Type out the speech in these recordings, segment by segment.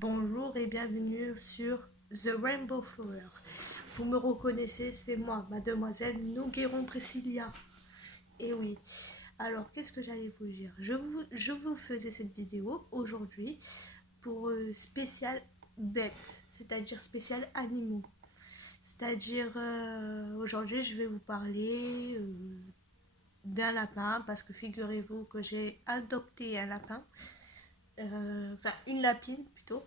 Bonjour et bienvenue sur The Rainbow Flower. Vous me reconnaissez, c'est moi, mademoiselle Nogueron Priscilla. Et oui, alors qu'est-ce que j'allais vous dire? Je vous faisais cette vidéo aujourd'hui pour spécial bête, c'est-à-dire spécial animaux. C'est-à-dire aujourd'hui je vais vous parler d'un lapin parce que figurez-vous que j'ai adopté un lapin, enfin une lapine plutôt.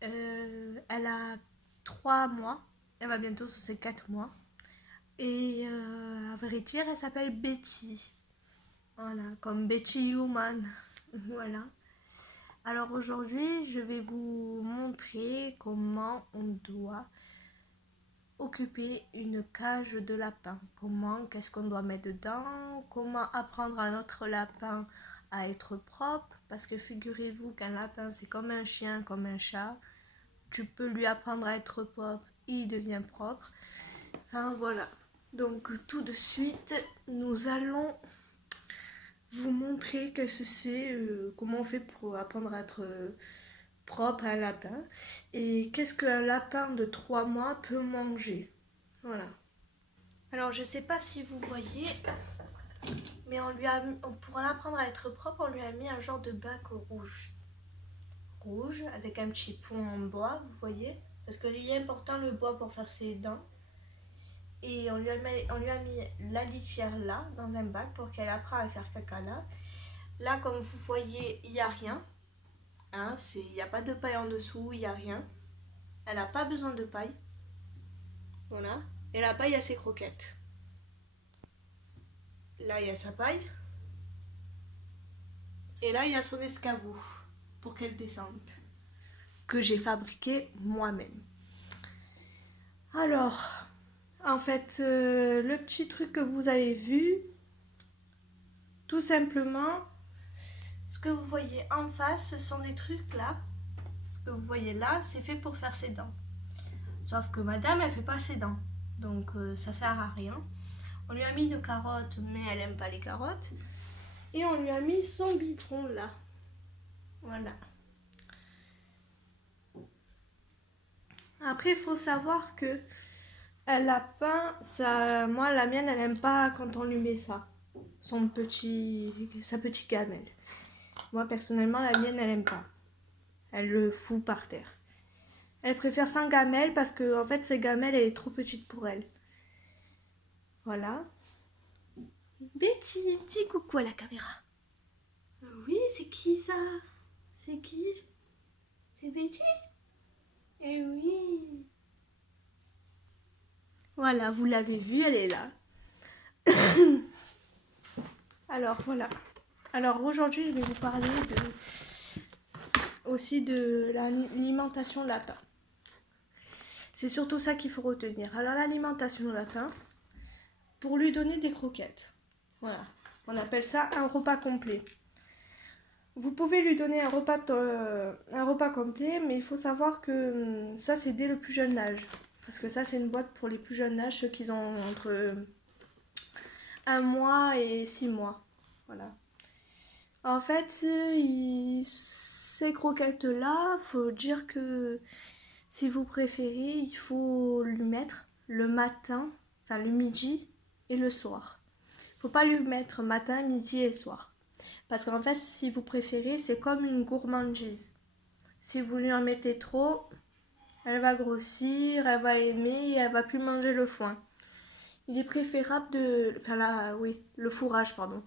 Elle a 3 mois. Elle va bientôt sur ses 4 mois. Et à vrai dire, elle s'appelle Betty. Voilà, comme Betty Human. Voilà. Alors aujourd'hui, je vais vous montrer comment on doit occuper une cage de lapin. Comment, qu'est-ce qu'on doit mettre dedans, comment apprendre à notre lapin à être propre. Parce que figurez-vous qu'un lapin, c'est comme un chien, comme un chat. Tu peux lui apprendre à être propre, il devient propre. Enfin voilà. Donc tout de suite, nous allons vous montrer qu'est-ce que c'est, comment on fait pour apprendre à être propre à un lapin et qu'est-ce qu'un lapin de 3 mois peut manger. Voilà. Alors je sais pas si vous voyez, mais pour l'apprendre à être propre, on lui a mis un genre de bac rouge. Rouge avec un petit pont en bois, vous voyez, parce qu'il est important le bois pour faire ses dents. Et on lui a mis la litière là, dans un bac, pour qu'elle apprenne à faire caca là. Là, comme vous voyez, il n'y a rien. Hein, il n'y a pas de paille en dessous, il n'y a rien. Elle n'a pas besoin de paille. Voilà. Et la paille, il y a ses croquettes. Là, il y a sa paille. Et là, il y a son escabeau pour qu'elle descende. Que j'ai fabriqué moi-même. Alors, en fait, le petit truc que vous avez vu, tout simplement, ce que vous voyez en face, ce sont des trucs là. Ce que vous voyez là, c'est fait pour faire ses dents. Sauf que madame, elle fait pas ses dents. Donc ça sert à rien. On lui a mis une carotte, mais elle aime pas les carottes. Et on lui a mis son biberon là. Voilà. Après, il faut savoir que un lapin, ça, moi la mienne, elle aime pas quand on lui met ça. Sa petite gamelle. Moi personnellement, la mienne, elle aime pas. Elle le fout par terre. Elle préfère sans gamelle parce que en fait, ses gamelles, elle est trop petite pour elle. Voilà. Betty, dis coucou à la caméra. Oui, c'est qui ça? C'est qui? C'est Betty? Eh oui. Voilà, vous l'avez vue, elle est là. Alors voilà. Alors aujourd'hui, je vais vous parler aussi de l'alimentation lapin. C'est surtout ça qu'il faut retenir. Alors l'alimentation de lapin, pour lui donner des croquettes. Voilà. On appelle ça un repas complet. Vous pouvez lui donner un repas complet, mais il faut savoir que ça, c'est dès le plus jeune âge. Parce que ça, c'est une boîte pour les plus jeunes âges, ceux qui ont entre 1 mois et 6 mois. Voilà. En fait, ces croquettes-là, faut dire que si vous préférez, il faut lui mettre le matin, enfin le midi et le soir. Faut pas lui mettre matin, midi et soir. Parce qu'en fait, si vous préférez, c'est comme une gourmandise. Si vous lui en mettez trop, elle va grossir, elle va aimer et elle va plus manger le foin. Il est préférable de... Enfin là, oui, le fourrage, pardon.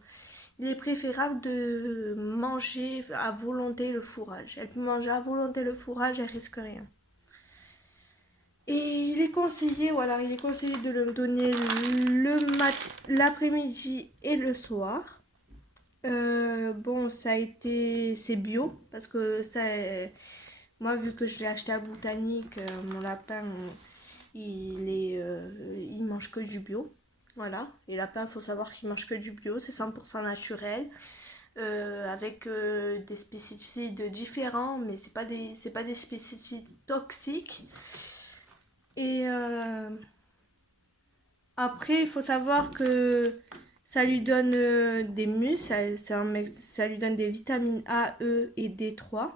Il est préférable de manger à volonté le fourrage. Elle peut manger à volonté le fourrage, elle risque rien. Et il est conseillé, voilà, il est conseillé de le donner l'après-midi et le soir. Bon, c'est bio, parce que ça, moi, vu que je l'ai acheté à Botanique, mon lapin, il mange que du bio. Voilà, les lapins, il faut savoir qu'ils mangent que du bio, c'est 100% naturel, avec des pesticides différents, mais c'est pas des pesticides toxiques. Et après, il faut savoir que ça lui donne des muscles, ça lui donne des vitamines A, E et D3.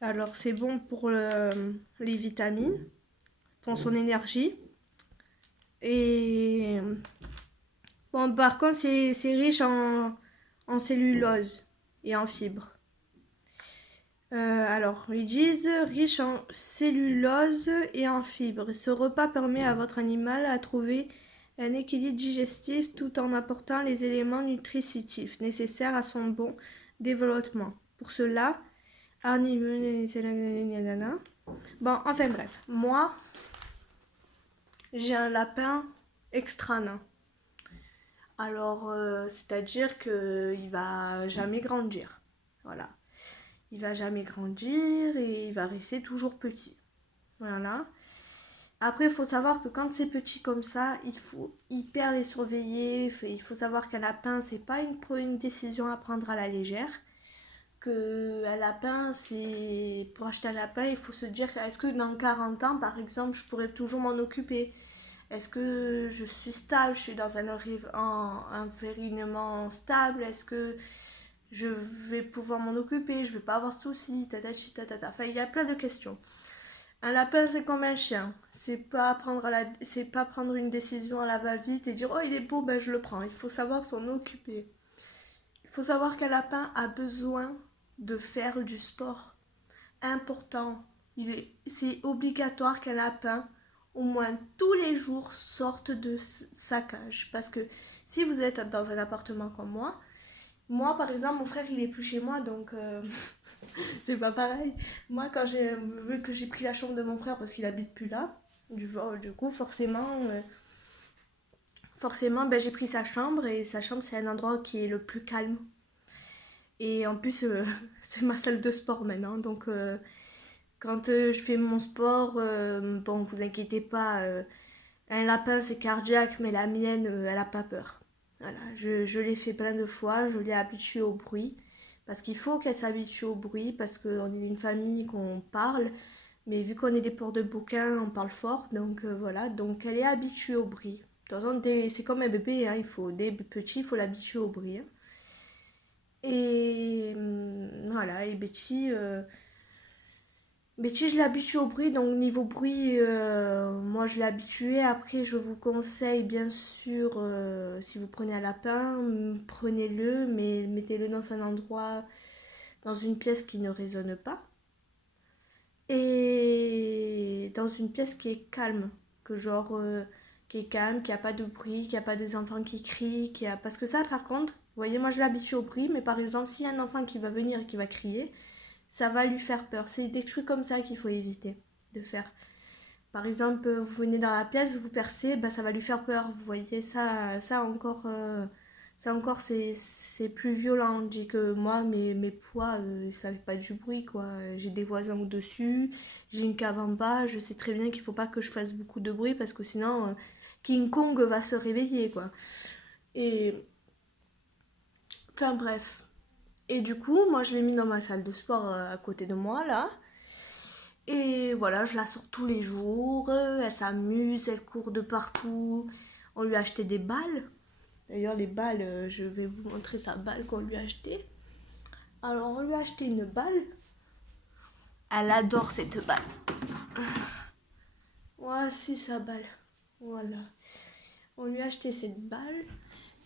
Alors, c'est bon pour les vitamines, pour son énergie. Et bon, par contre, c'est riche en cellulose et en fibres. Alors, ils disent riche en cellulose et en fibres. Ce repas permet à votre animal à trouver un équilibre digestif tout en apportant les éléments nutritifs nécessaires à son bon développement. Pour cela, bon, enfin bref, moi, j'ai un lapin extra nain. Alors, c'est-à-dire qu'il va jamais grandir. Voilà. Il va jamais grandir et il va rester toujours petit. Voilà. Après, il faut savoir que quand c'est petit comme ça, il faut hyper les surveiller. Il faut savoir qu'un lapin, c'est pas une décision à prendre à la légère. Que un lapin, c'est. Pour acheter un lapin, il faut se dire est-ce que dans 40 ans, par exemple, je pourrais toujours m'en occuper? Est-ce que je suis stable? Je suis dans un environnement stable? Est-ce que je vais pouvoir m'en occuper? Je vais pas avoir de soucis? Tatati, tatata. Enfin, il y a plein de questions. Un lapin, c'est comme un chien. C'est pas prendre une décision à la va-vite et dire oh il est beau, ben je le prends. Il faut savoir s'en occuper. Il faut savoir qu'un lapin a besoin de faire du sport. Important. C'est obligatoire qu'un lapin, au moins tous les jours, sorte de sa cage. Parce que si vous êtes dans un appartement comme moi par exemple, mon frère il est plus chez moi donc c'est pas pareil. Moi, vu que j'ai pris la chambre de mon frère parce qu'il habite plus là, du coup, forcément, ben, j'ai pris sa chambre et sa chambre, c'est un endroit qui est le plus calme. Et en plus, c'est ma salle de sport maintenant. Donc, quand je fais mon sport, bon, vous inquiétez pas, un lapin c'est cardiaque, mais la mienne, elle a pas peur. Voilà, je l'ai fait plein de fois, je l'ai habituée au bruit. Parce qu'il faut qu'elle s'habitue au bruit, parce qu'on est une famille qu'on parle. Mais vu qu'on est des ports de bouquins, on parle fort. Donc voilà, donc elle est habituée au bruit. De toute façon, c'est comme un bébé, hein, dès petit, il faut l'habituer au bruit, hein. Et voilà, et Betty, je l'habitue au bruit, donc niveau bruit, moi je l'ai habitué. Après, je vous conseille bien sûr, si vous prenez un lapin, prenez-le, mais mettez-le dans un endroit, dans une pièce qui ne résonne pas. Et dans une pièce qui est calme, que genre, qui est calme, qui a pas de bruit, qui a pas des enfants qui crient, parce que ça, par contre, vous voyez, moi je l'habitue au bruit, mais par exemple, s'il y a un enfant qui va venir et qui va crier, ça va lui faire peur. C'est des trucs comme ça qu'il faut éviter de faire. Par exemple, vous venez dans la pièce, vous percez, bah, ça va lui faire peur. Vous voyez, ça encore c'est plus violent. On dit que moi, mes poids, ça fait pas du bruit, quoi. J'ai des voisins au-dessus, j'ai une cave en bas, je sais très bien qu'il faut pas que je fasse beaucoup de bruit parce que sinon, King Kong va se réveiller, quoi. Et, enfin bref. Et du coup, moi, je l'ai mis dans ma salle de sport à côté de moi, là. Et voilà, je la sors tous les jours, elle s'amuse, elle court de partout. On lui a acheté des balles. D'ailleurs, les balles, je vais vous montrer sa balle qu'on lui a achetée. Alors, on lui a acheté une balle. Elle adore cette balle. Voici sa balle. Voilà. On lui a acheté cette balle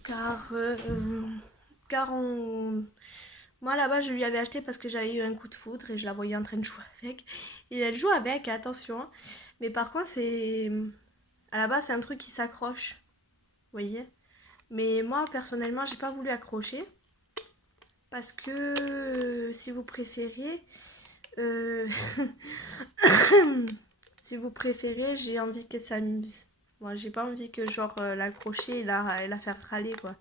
car moi là-bas je lui avais acheté parce que j'avais eu un coup de foudre et je la voyais en train de jouer avec. Et elle joue avec, attention, hein. Mais par contre c'est à la base c'est un truc qui s'accroche, vous voyez. Mais moi personnellement j'ai pas voulu accrocher parce que si vous préférez, euh, si vous préférez, j'ai envie qu'elle s'amuse. Moi j'ai pas envie que genre l'accrocher et la faire râler, quoi.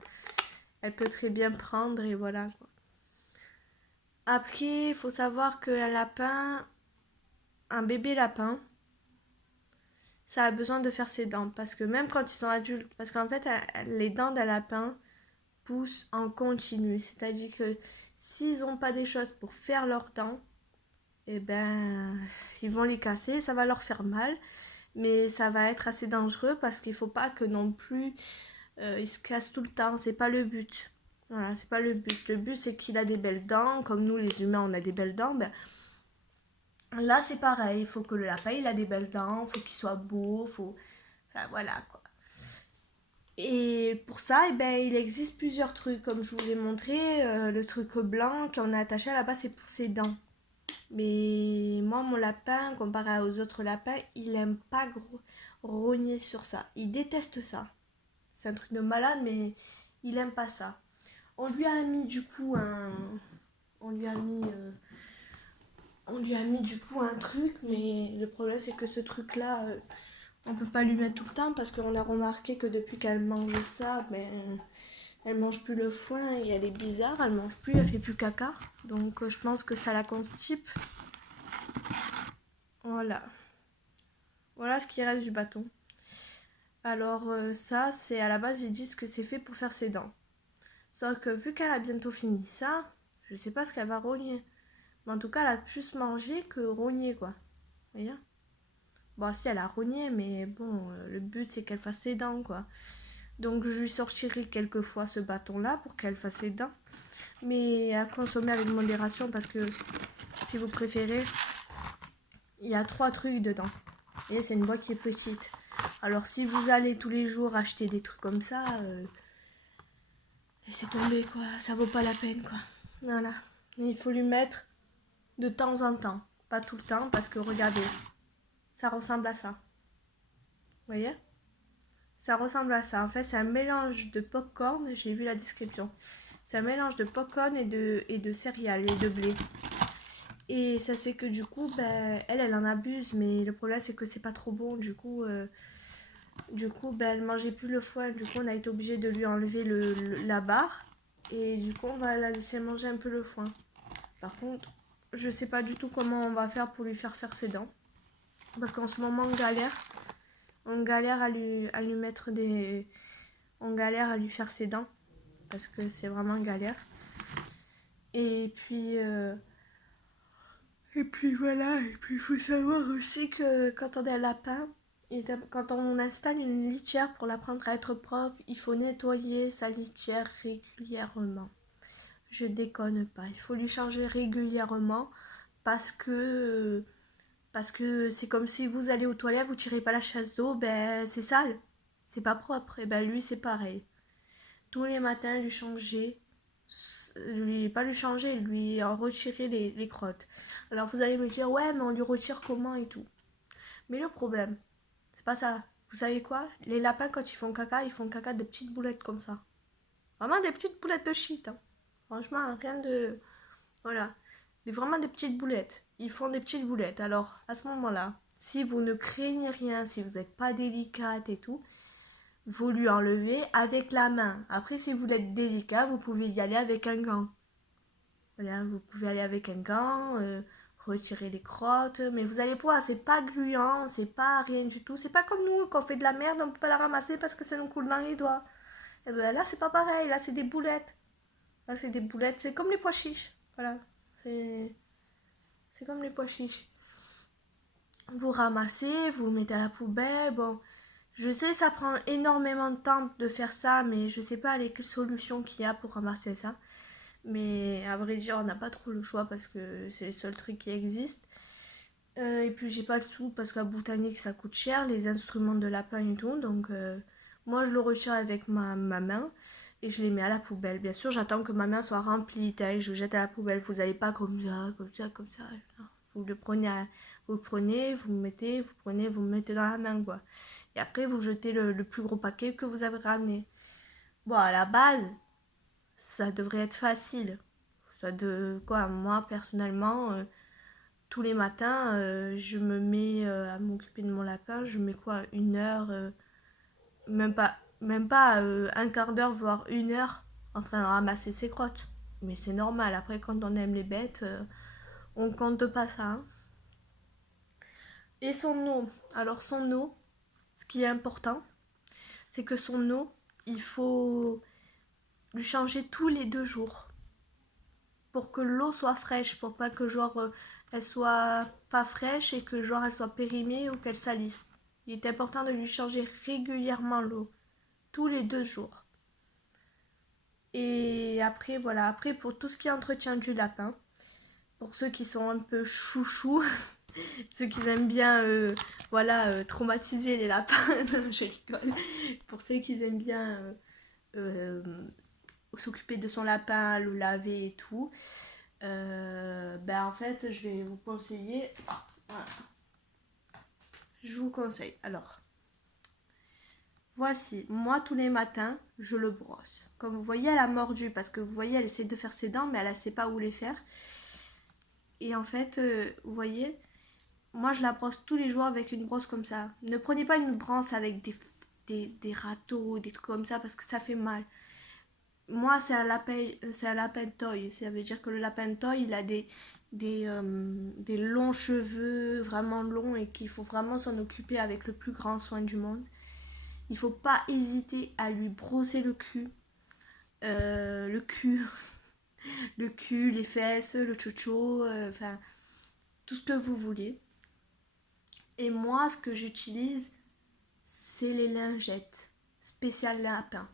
Elle peut très bien prendre et voilà, quoi. Après, il faut savoir qu'un lapin, un bébé lapin, ça a besoin de faire ses dents. Parce que même quand ils sont adultes, parce qu'en fait, les dents d'un lapin poussent en continu. C'est-à-dire que s'ils n'ont pas des choses pour faire leurs dents, eh ben, ils vont les casser, ça va leur faire mal. Mais ça va être assez dangereux parce qu'il ne faut pas que non plus ils se cassent tout le temps. C'est pas le but. Voilà, c'est pas le but. Le but, c'est qu'il a des belles dents. Comme nous, les humains, on a des belles dents. Ben, Là, c'est pareil, il faut que le lapin, il a des belles dents, faut qu'il soit beau, faut... Enfin, voilà, quoi. Et pour ça, eh ben, il existe plusieurs trucs, comme je vous ai montré. Le truc blanc qu'on a attaché à la base, c'est pour ses dents. Mais moi, mon lapin, comparé aux autres lapins, il aime pas rogner sur ça. Il déteste ça. C'est un truc de malade, mais il aime pas ça. On lui a mis du coup un... On lui a mis... On lui a mis du coup un truc, mais le problème c'est que ce truc-là, on peut pas lui mettre tout le temps parce qu'on a remarqué que depuis qu'elle mange ça, ben, elle mange plus le foin et elle est bizarre, elle mange plus, elle fait plus caca. Donc je pense que ça la constipe. Voilà. Voilà ce qui reste du bâton. Alors ça, c'est à la base, ils disent que c'est fait pour faire ses dents. Sauf que vu qu'elle a bientôt fini ça, je sais pas ce qu'elle va rogner. Mais en tout cas, elle a plus mangé que rogner, quoi. Vous voyez? Bon, si elle a rogné, mais bon, le but c'est qu'elle fasse ses dents, quoi. Donc je lui sortirai quelques fois ce bâton-là pour qu'elle fasse ses dents. Mais à consommer avec modération parce que, si vous préférez, il y a 3 trucs dedans. Et c'est une boîte qui est petite. Alors si vous allez tous les jours acheter des trucs comme ça, laissez tomber, quoi. Ça vaut pas la peine, quoi. Voilà. Et il faut lui mettre de temps en temps. Pas tout le temps parce que regardez, ça ressemble à ça. Vous voyez? Ça ressemble à ça. En fait, c'est un mélange de popcorn. J'ai vu la description. C'est un mélange de popcorn et de céréales et de blé. Et ça fait que du coup, ben, elle en abuse. Mais le problème, c'est que c'est pas trop bon. Du coup ben, elle mangeait plus le foin. Du coup, on a été obligé de lui enlever la barre. Et du coup, on va la laisser manger un peu le foin. Par contre, je sais pas du tout comment on va faire pour lui faire ses dents. Parce qu'en ce moment, on galère. On galère à lui mettre des... On galère à lui faire ses dents. Parce que c'est vraiment galère. Et puis... Et puis voilà. Et puis il faut savoir aussi que quand on est un lapin, et quand on installe une litière pour l'apprendre à être propre, il faut nettoyer sa litière régulièrement. Je déconne pas. Il faut lui changer régulièrement parce que... Parce que c'est comme si vous allez aux toilettes, vous tirez pas la chasse d'eau, ben c'est sale. C'est pas propre. Et ben lui, c'est pareil. Tous les matins, lui changer. Pas lui changer, lui en retirer les crottes. Alors vous allez me dire, ouais, mais on lui retire comment et tout. Mais le problème, c'est pas ça. Vous savez quoi? Les lapins, quand ils font caca de petites boulettes comme ça. Vraiment des petites boulettes de shit. Hein. Franchement, rien de. Voilà. Vraiment des petites boulettes. Ils font des petites boulettes. Alors, à ce moment-là, si vous ne craignez rien, si vous n'êtes pas délicate et tout, vous lui enlevez avec la main. Après, si vous êtes délicat, vous pouvez y aller avec un gant. Voilà, vous pouvez aller avec un gant, retirer les crottes, mais vous allez pouvoir, c'est pas gluant, c'est pas rien du tout. C'est pas comme nous, quand on fait de la merde, on peut pas la ramasser parce que ça nous coule dans les doigts. Et ben là, c'est pas pareil, là, c'est des boulettes. Là, c'est des boulettes, c'est comme les pois chiches. Voilà, c'est c'est comme les pois chiches. Vous ramassez, vous mettez à la poubelle. Bon, je sais, ça prend énormément de temps de faire ça, mais je sais pas les solutions qu'il y a pour ramasser ça. Mais à vrai dire, on n'a pas trop le choix parce que c'est les seuls trucs qui existent. Et puis j'ai pas de sous parce que la botanique ça coûte cher, les instruments de lapin et tout. Donc moi je le retire avec ma main et je les mets à la poubelle. Bien sûr, j'attends que ma main soit remplie. Je le jette à la poubelle. Vous n'allez pas comme ça, comme ça, comme ça. Non. Vous le prenez, vous le prenez, vous le mettez, vous prenez, vous le mettez dans la main quoi. Et après vous jetez le plus gros paquet que vous avez ramené. Bon, à la base, ça devrait être facile. Ça de quoi, moi personnellement, tous les matins, je me mets à m'occuper de mon lapin. Je mets quoi, 1 heure, même pas un quart d'heure, voire 1 heure en train de ramasser ses crottes. Mais c'est normal. Après, quand on aime les bêtes, on compte pas ça. Hein. Et son eau. Alors son eau, ce qui est important, c'est que son eau, il faut lui changer tous les 2 jours. Pour que l'eau soit fraîche, pour pas que genre elle soit pas fraîche et que genre elle soit périmée ou qu'elle salisse. Il est important de lui changer régulièrement l'eau, tous les 2 jours. Et après voilà, après pour tout ce qui est entretien du lapin, pour ceux qui sont un peu chouchous, Ceux qui aiment bien voilà, traumatiser les lapins. Non, je rigole. Pour ceux qui aiment bien s'occuper de son lapin, le laver et tout, ben en fait, je vais vous conseiller. Voilà, je vous conseille. Alors, voici, moi tous les matins, je le brosse. Comme vous voyez, elle a mordu parce que vous voyez, elle essaie de faire ses dents, mais elle ne sait pas où les faire. Et en fait, vous voyez, moi je la brosse tous les jours avec une brosse comme ça. Ne prenez pas une brosse avec des râteaux, des trucs comme ça parce que ça fait mal. Moi, c'est un lapin toy. Ça veut dire que le lapin toy, il a des longs cheveux vraiment longs et qu'il faut vraiment s'en occuper avec le plus grand soin du monde. Il faut pas hésiter à lui brosser le cul, le cul, les fesses, le chocho, enfin tout ce que vous voulez. Et moi, ce que j'utilise, c'est les lingettes spéciales lapin.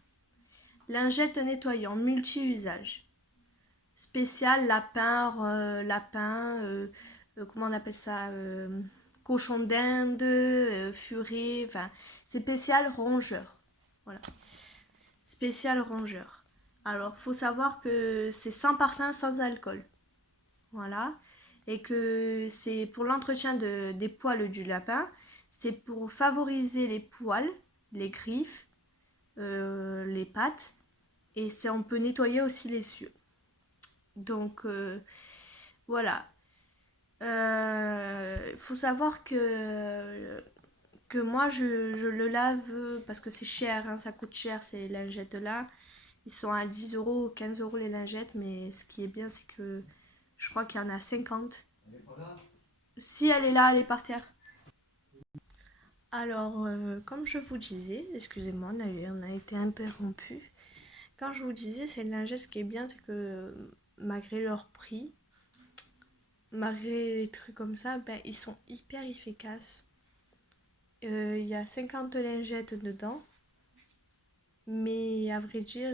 Lingettes nettoyant, multi-usage. Spécial lapin, comment on appelle ça, cochon d'Inde, furet, enfin, c'est spécial rongeur. Voilà, spécial rongeur. Alors, faut savoir que c'est sans parfum, sans alcool. Voilà. Et que c'est pour l'entretien des poils du lapin. C'est pour favoriser les poils, les griffes, les pattes. Et on peut nettoyer aussi les yeux. Donc, voilà. Il faut savoir que moi, je le lave parce que c'est cher, hein, ça coûte cher ces lingettes-là. Ils sont à 10 euros, 15 euros les lingettes, mais ce qui est bien, c'est que je crois qu'il y en a 50. Si elle est là, elle est par terre. Alors, comme je vous disais, excusez-moi, on a été interrompu. Quand je vous disais, ces lingettes, ce qui est bien, c'est que malgré leur prix, malgré les trucs comme ça, ben, ils sont hyper efficaces. Il y a 50 lingettes dedans, mais à vrai dire,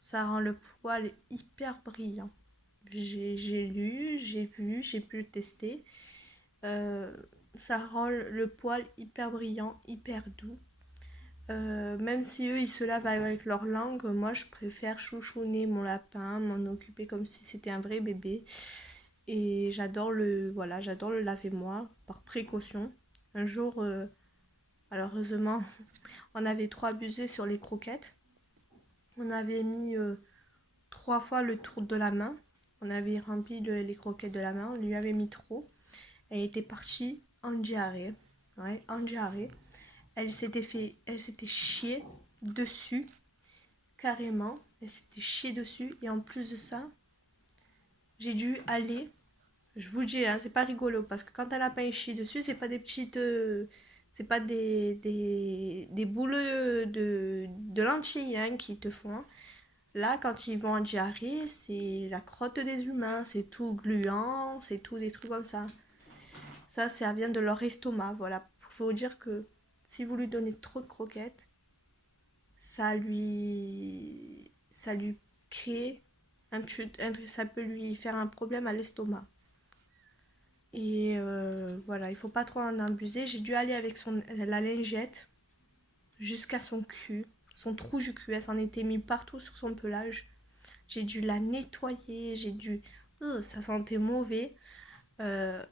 ça rend le poil hyper brillant. J'ai lu, j'ai vu, j'ai pu le tester. Euh, Ça rend le poil hyper brillant, hyper doux. Même si eux ils se lavent avec leur langue, moi je préfère chouchouner mon lapin, m'en occuper comme si c'était un vrai bébé. Et j'adore le laver moi par précaution. Un jour, malheureusement, on avait trop abusé sur les croquettes. On avait mis 3 fois le tour de la main. On avait rempli les croquettes de la main. On lui avait mis trop. Elle était partie en diarrhée. Ouais, en diarrhée. Elle s'était chiée dessus, carrément. Elle s'était chiée dessus. Et en plus de ça, j'ai dû aller. Je vous dis, hein, c'est pas rigolo. Parce que quand un lapin est chié dessus, c'est pas des petites. C'est pas des boules de lentilles hein, qui te font. Hein. Là, quand ils vont en diarrhée, c'est la crotte des humains. C'est tout gluant, c'est tout des trucs comme ça. Ça vient de leur estomac. Voilà. Faut vous dire que si vous lui donnez trop de croquettes, ça lui crée ça peut lui faire un problème à l'estomac. Et voilà, il faut pas trop en abuser. J'ai dû aller avec la lingette jusqu'à son cul, son trou du cul. Elle s'en était mis partout sur son pelage. J'ai dû la nettoyer, ça sentait mauvais. Euh,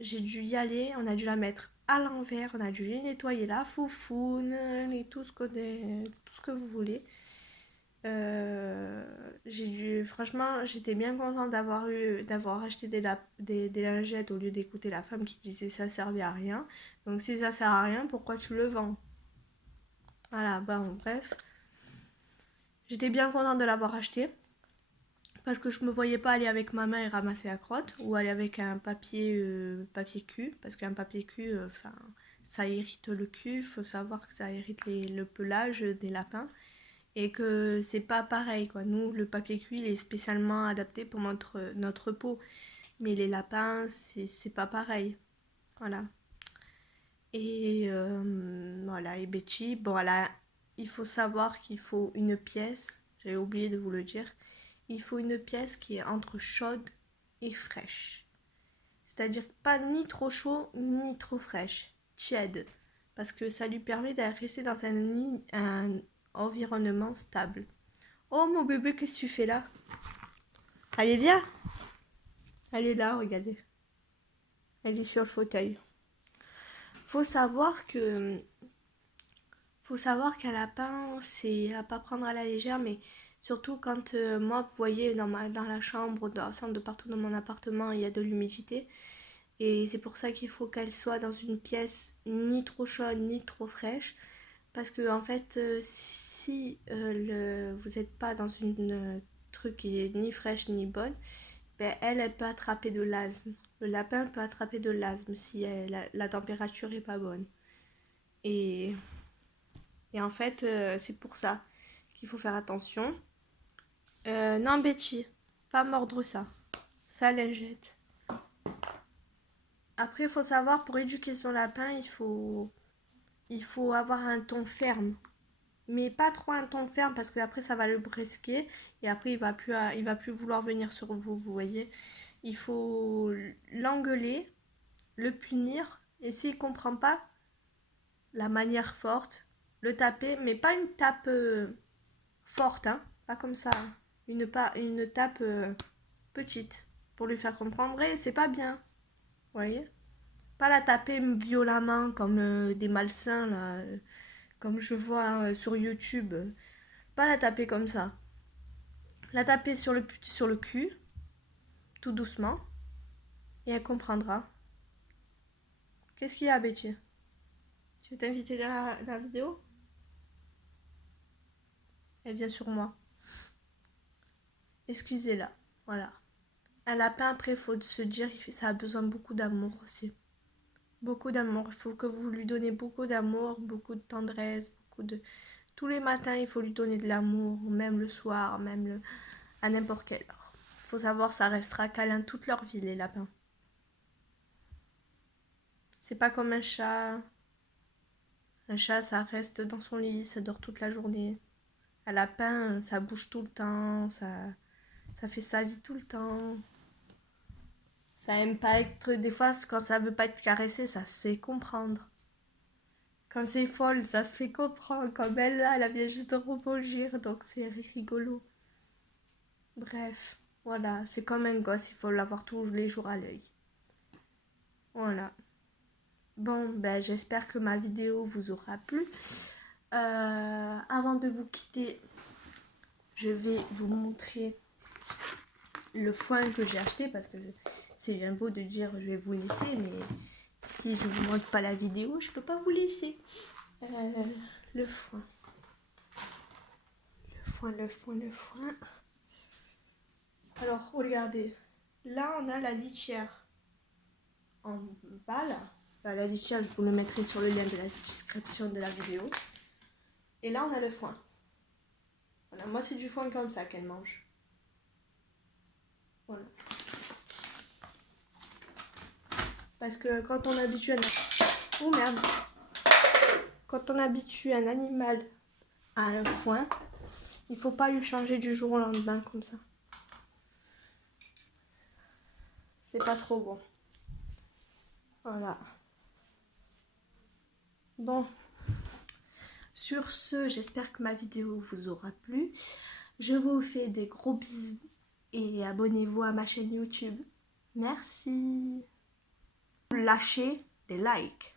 j'ai dû y aller, on a dû la mettre à l'envers, on a dû lui nettoyer la foufoune et tout ce que vous voulez. Franchement, j'étais bien contente d'avoir acheté des lingettes au lieu d'écouter la femme qui disait ça servait à rien. Donc si ça sert à rien, pourquoi tu le vends? Voilà, bon, bref. J'étais bien contente de l'avoir acheté parce que je me voyais pas aller avec ma main et ramasser la crotte ou aller avec un papier cul parce qu'un papier cul, enfin, ça irrite le cul. Il faut savoir que ça irrite le pelage des lapins. Et que c'est pas pareil quoi. Nous, le papier cuit il est spécialement adapté pour notre peau, mais les lapins, c'est pas pareil. Voilà. Et voilà, et Betty, bon, il faut savoir qu'il faut une pièce, j'avais oublié de vous le dire, il faut une pièce qui est entre chaude et fraîche. c'est-à-dire pas ni trop chaud ni trop fraîche, tiède, parce que ça lui permet de rester dans un environnement stable. Oh mon bébé, qu'est-ce que tu fais là? Allez, viens! Elle est là, regardez. Elle est sur le fauteuil. Faut savoir que Faut savoir qu'un lapin, c'est à pas prendre à la légère, mais surtout quand moi, vous voyez, dans la chambre, de partout dans mon appartement, il y a de l'humidité. Et c'est pour ça qu'il faut qu'elle soit dans une pièce ni trop chaude ni trop fraîche. Parce que en fait, si vous n'êtes pas dans une truc qui est ni fraîche ni bonne, ben, elle peut attraper de l'asthme. Le lapin peut attraper de l'asthme si la température est pas bonne. Et en fait, c'est pour ça qu'il faut faire attention. Non, Betty, pas mordre ça. Ça lingette. Après, il faut savoir, pour éduquer son lapin, il faut avoir un ton ferme. Mais pas trop un ton ferme parce que après ça va le brisquer et après il va plus vouloir venir sur vous, vous voyez. Il faut l'engueuler, le punir et s'il comprend pas, la manière forte, le taper, mais pas une tape forte, hein, pas comme ça, hein. Une tape petite pour lui faire comprendre, et c'est pas bien, vous voyez. Pas la taper violemment comme des malsains là, comme je vois sur YouTube. Pas la taper comme ça. La taper sur le cul, tout doucement, et elle comprendra. Qu'est-ce qu'il y a, Betty? Tu veux t'inviter dans la vidéo? Elle vient sur moi. Excusez-la. Voilà. Un lapin, après, il faut se dire que ça a besoin de beaucoup d'amour aussi. Beaucoup d'amour. Il faut que vous lui donnez beaucoup d'amour, beaucoup de tendresse, Tous les matins, il faut lui donner de l'amour, même le soir, à n'importe quelle heure. Il faut savoir, ça restera câlin toute leur vie, les lapins. C'est pas comme un chat. Un chat, ça reste dans son lit, ça dort toute la journée. Un lapin, ça bouge tout le temps, ça fait sa vie tout le temps. Ça aime pas être... Des fois, quand ça veut pas être caressé, ça se fait comprendre. Quand c'est folle, ça se fait comprendre. Comme elle, là, elle vient juste de rebondir, donc c'est rigolo. Bref, voilà, c'est comme un gosse, il faut l'avoir tous les jours à l'œil. Voilà. Bon, ben j'espère que ma vidéo vous aura plu. Avant de vous quitter, je vais vous montrer le foin que j'ai acheté parce que c'est bien beau de dire je vais vous laisser, mais si je vous montre pas la vidéo, je peux pas vous laisser. Le foin. Le foin. Alors, regardez. Là, on a la litière en bas, là. La litière, je vous le mettrai sur le lien de la description de la vidéo. Et là, on a le foin. Voilà, moi, c'est du foin comme ça qu'elle mange. Voilà. Parce que quand on habitue oh merde. Quand on habitue un animal à un foin, il faut pas lui changer du jour au lendemain comme ça. C'est pas trop bon. Voilà. Bon. Sur ce, j'espère que ma vidéo vous aura plu. Je vous fais des gros bisous et abonnez-vous à ma chaîne YouTube. Merci. Lâchez des likes.